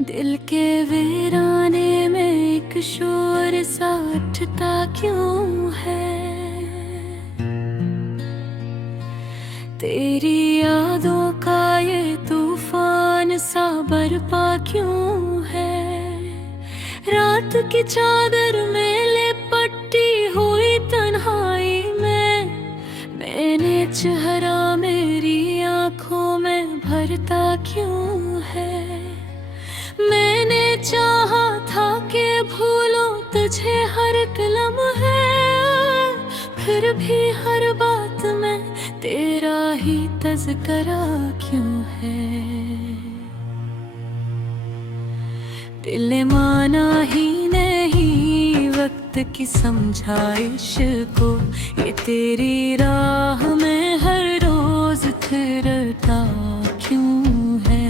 दिल के वीराने में एक शोर सा उठता क्यों है। तेरी यादों का ये तूफान सा बरपा क्यों है। रात की चादर में लिपटी हुई तन्हाई में मैंने चेहरा मेरी आंखों में भरता क्यों है। मैंने चाहा था कि भूलूं तुझे हर एक लम्हे, फिर भी हर बात में तेरा ही तज़किरा क्यों है। दिल ने माना ही नहीं वक्त की समझाइश को, ये तेरी राह में हर रोज फिरता क्यों है।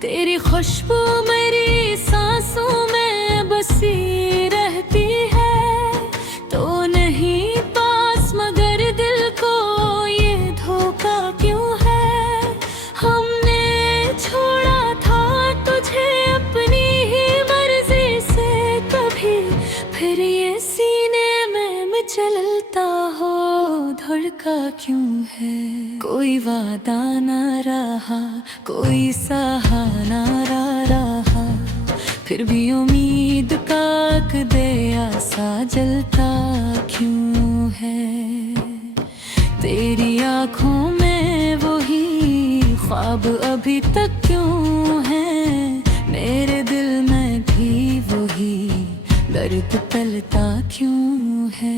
तेरी खुशबू मेरी सांसों में बसी रहती है, तो नहीं पास मगर दिल को ये धोखा क्यों है। हमने छोड़ा था तुझे अपनी ही मर्जी से कभी, फिर ये सीने में मचलता हो धड़का क्यों है। कोई वादा ना रहा, कोई सहारा रहा, फिर भी उम्मीद का दिया सा जलता क्यों है। तेरी आँखों में वही ख्वाब अभी तक क्यों है। मेरे दिल में भी वही दर्द पलता क्यों है।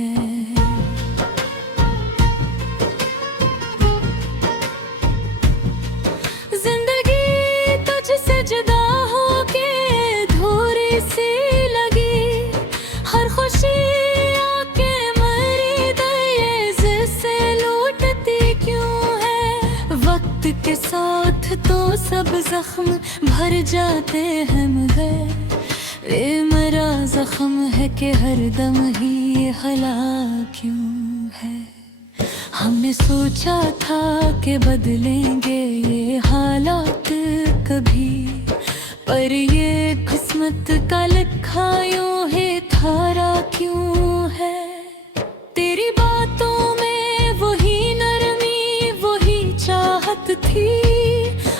जुदा होके धूरी सी लगी, हर खुशी आके मरी दये से लूटती क्यों है। वक्त के साथ तो सब जख्म भर जाते हैं मगर ये मेरा जख्म है कि हर दम ही हला क्यों है। हमने सोचा था कि बदलेंगे ये हालात कभी, पर ये किस्मत का लिखा यूं ही थारा क्यों है। तेरी बातों में वही नरमी वही चाहत थी,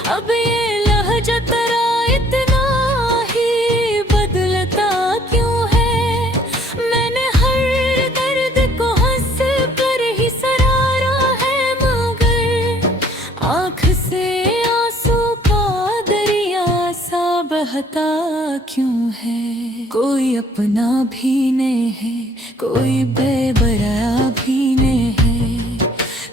अब ये लहजा तेरा इतना ही बदलता क्यों है। मैंने हर दर्द को हंस कर ही सरारा है, मगर आँख से आंसू का दरिया सा बहता क्यों है। कोई अपना भी नहीं है, कोई बेबरा भी नहीं है,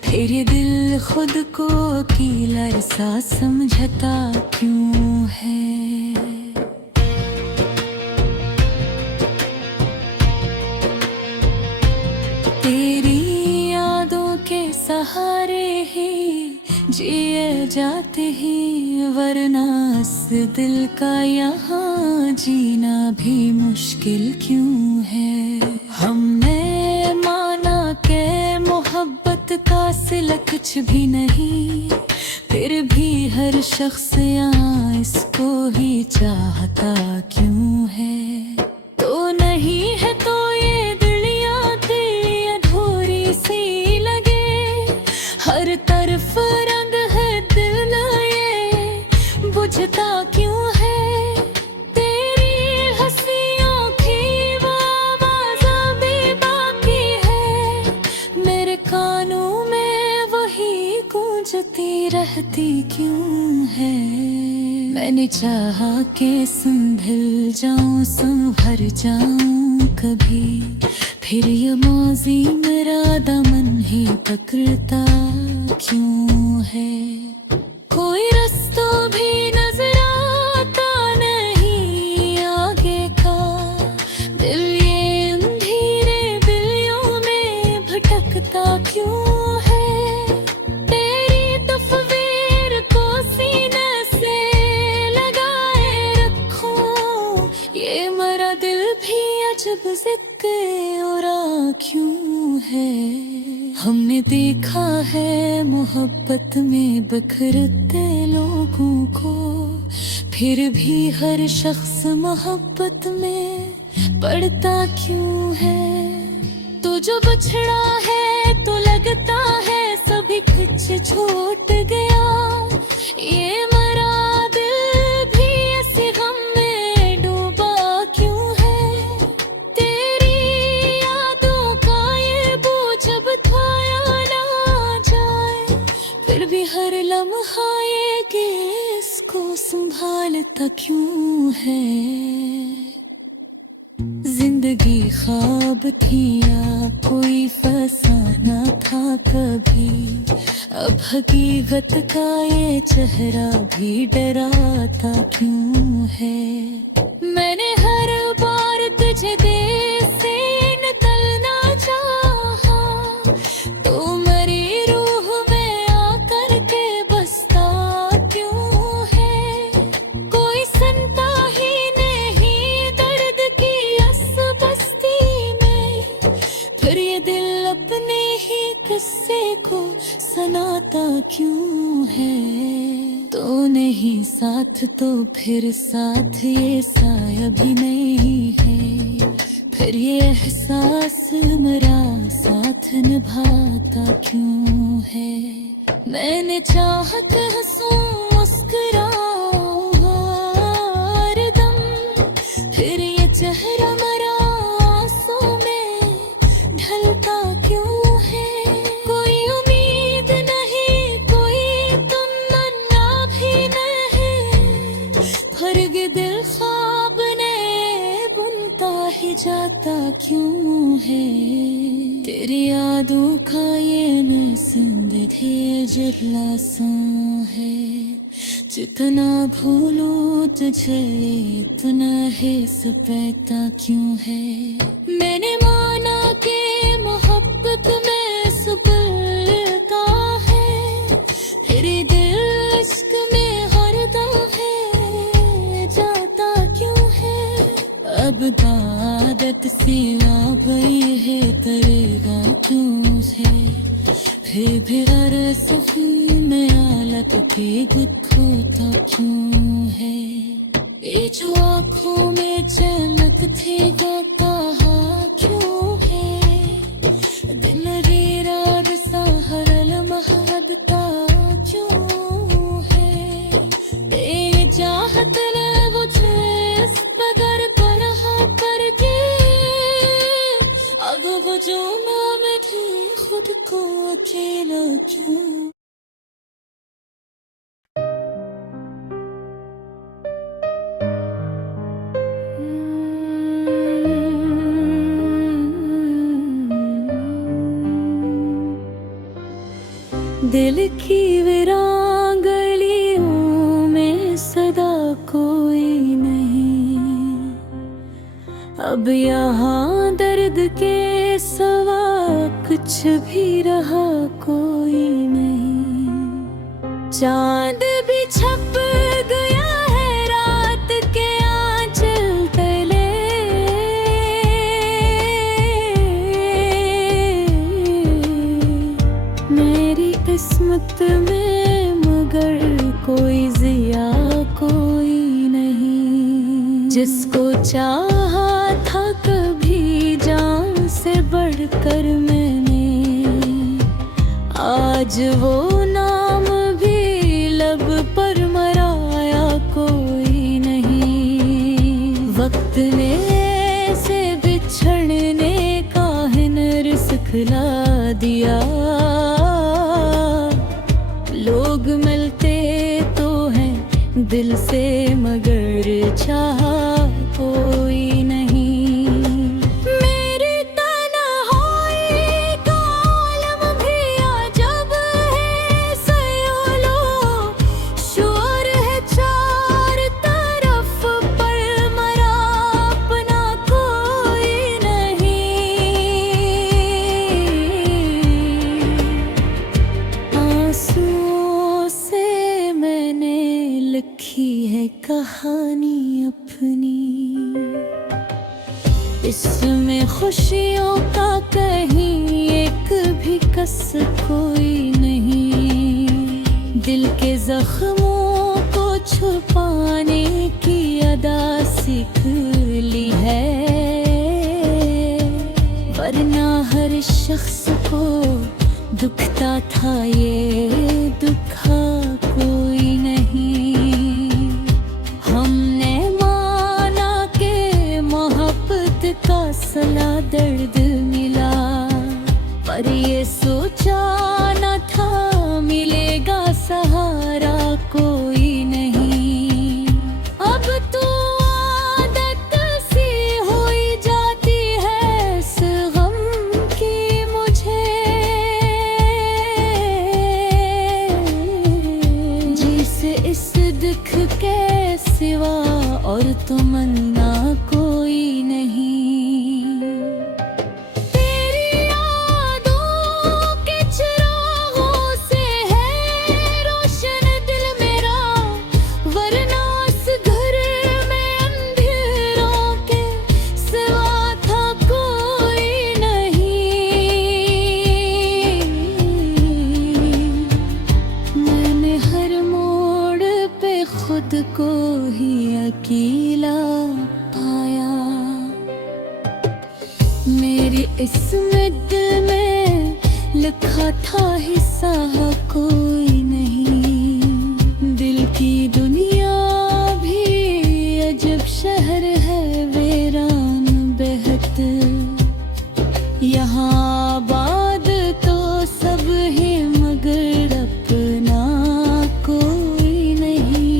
फिर ये दिल खुद को अकेला सा समझता क्यों है। तेरी यादों के सहारे ही जिए जाते हैं, वरना इस दिल का यहाँ जीना भी मुश्किल क्यों है। हमने माना के मोहब्बत का सिला कुछ भी नहीं, फिर भी हर शख्स यहाँ इसको ही चाहता क्यों है। तो नहीं है तो ये दुनिया तेरी अधूरी सी लगे, हर तरफ रंग है दिल ये बुझता क्यों है। तेरी हंसियों की वो आवाज़ भी बाकी है, मेरे कानों में वही गूंजती रहती क्यों है। मैंने चाहा कि संभल जाऊं संभर जाऊं कभी, फिर ये मौजी मेरा दामन ही पकड़ता क्यों है। कोई रास्ता भी नजर आता नहीं आगे का, दिल ये अंधेरे बिलियों में भटकता क्यों है। तेरी तस्वीर को सीने से लगाए रखूं, ये मेरा दिल भी अजब जिक्र और क्यों है। हमने देखा है मोहब्बत में बिखरते लोगों को, फिर भी हर शख्स मोहब्बत में पड़ता क्यों है। तो जो बछड़ा है तो लगता है सभी कुछ छूट गया। ये मरा दिल भी ऐसे गम में डूबा क्यों है। तेरी यादों का ये बोझ जब उठाया ना जाए, फिर भी हर लम्हा ये गैस को संभालता क्यों है। जिंदगी ख्वाब थी या कोई फसाना था कभी, अब हकीकत का ये चेहरा भी डराता क्यों है। मैंने हर बार तुझे देश से निकलना चाहा, तो मेरी रूह में आकर के बसता क्यों है। कोई सुनता ही नहीं दर्द की इस बस्ती में, फिर ये दिल अपने ही किस्से को सुनाता क्यों है। तो नहीं साथ तो फिर साथ ये साया भी नहीं है, फिर ये एहसास मेरा साथ निभाता क्यों है। मैंने चाहत हंसूं मुस्कुराऊं हर दम, फिर ये चेहरा मेरा आंसू में ढलता क्यों है। कोई उम्मीद नहीं, कोई तमन्ना भी नहीं, फर्क दिल ख्वाब ने बुनता ही जाता क्यों है। तेरी यादों का ये नसंदिधे जलासा है, जितना भूलूं तुझे इतना हिस्स पैता क्यों है। मैंने माना कि मोहब्बत में सुबह का है, फिर दिल इश्क में हरदम है जाता क्यों है। अब आदत सी आ गई है करेगा क्यों से, फिर भी हर सफी में आलत के गुथ होता क्यों है। ये जो आँखों में चमक थी कहा क्यों है। दिन रात सहरल महबता क्यों है। तेरी चाहत ने मुझे इस बगर पर कर के, अब वो जो मैं खुद को अकेला क्यों। दिल की वीरान गलियों में सदा कोई नहीं, अब यहाँ दर्द के सवा कुछ भी रहा कोई नहीं। चांद भी छप गया है रात के आंचल तले, मेरी किस्मत में मगर कोई जिया कोई नहीं। जिसको चाहा था कभी जान से बढ़कर मैंने, आज वो नाम भी लब पर मराया कोई नहीं। वक्त ने से बिछड़ने का हिनर सिखला दिया, लोग मिलते तो हैं दिल से मगर चाह कोई नहीं। मेरी तन्हाई का आलम भी अजब है सयोलो, शोर है चार तरफ पर मरा अपना कोई नहीं। आंसुओं से मैंने लिखी है कहानी अपनी, इसमें खुशियों का कहीं एक भी कस कोई नहीं। दिल के जख्मों को पाने की अदा सीख ली है, वरना हर शख्स को दुखता था ये दुखा कोई नहीं। हमने माना के मोहब्बत का सला दर्द मिला, पर ये सोचा न था मिलेगा सहारा कोई नहीं। अब तो आदत सी हुई जाती है इस गम की मुझे, जिसे इस दुख के सिवा और तमन्ना कोई नहीं। खुद को ही अकेला पाया, मेरी इसमें दिल में लिखा था हिस्सा कोई नहीं। दिल की दुनिया भी अजब शहर है वीरान बेहद, यहाँ आबाद तो सब ही मगर अपना कोई नहीं।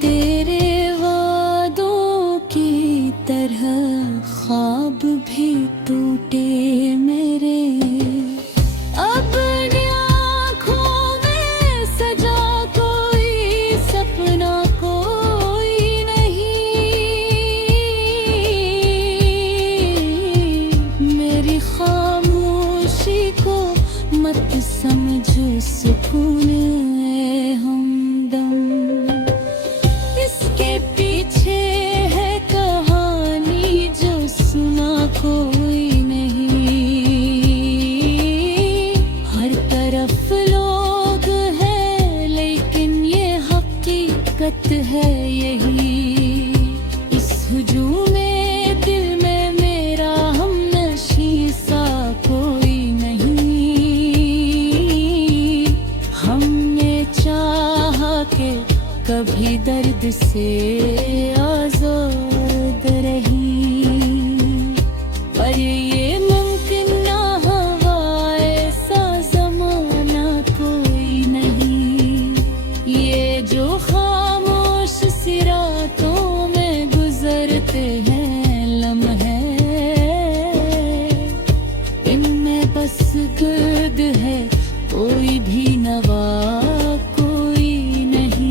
तेरे वादों की तरह ख्वाब भी टूटे मेरे, अपनी आँखों में सजा कोई सपना कोई नहीं। मेरी खामोशी को मत समझो सुकून है हमदम, इसके पीछे है कहानी जो सुना कोई नहीं। हर तरफ लोग हैं लेकिन ये हकीकत है यही, इस हुजूम-ए दिल में मेरा हमनशी सा कोई नहीं। हमने चाहा कि कभी दर्द से आज़ाद रही, पर ये मुमकिन ना हुआ, ऐसा ज़माना कोई नहीं। ये जो खामोश सी रातों में गुजरते हैं लम्हे, इनमें बस गर्द है कोई भी नवा कोई नहीं।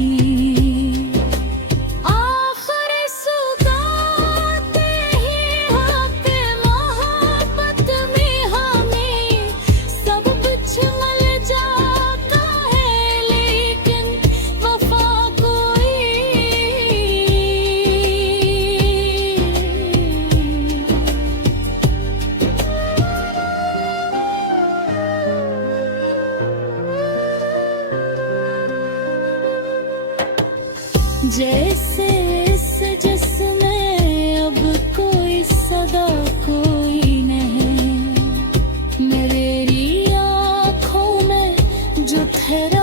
आखिर सुगाते ही हाथ मोहब्बत में हमें सब कुछ मिल जाता है, लेकिन वफा कोई। जैसे इस जिस्म अब कोई सदा कोई नहीं, मेरी आँखों में जो ठहरा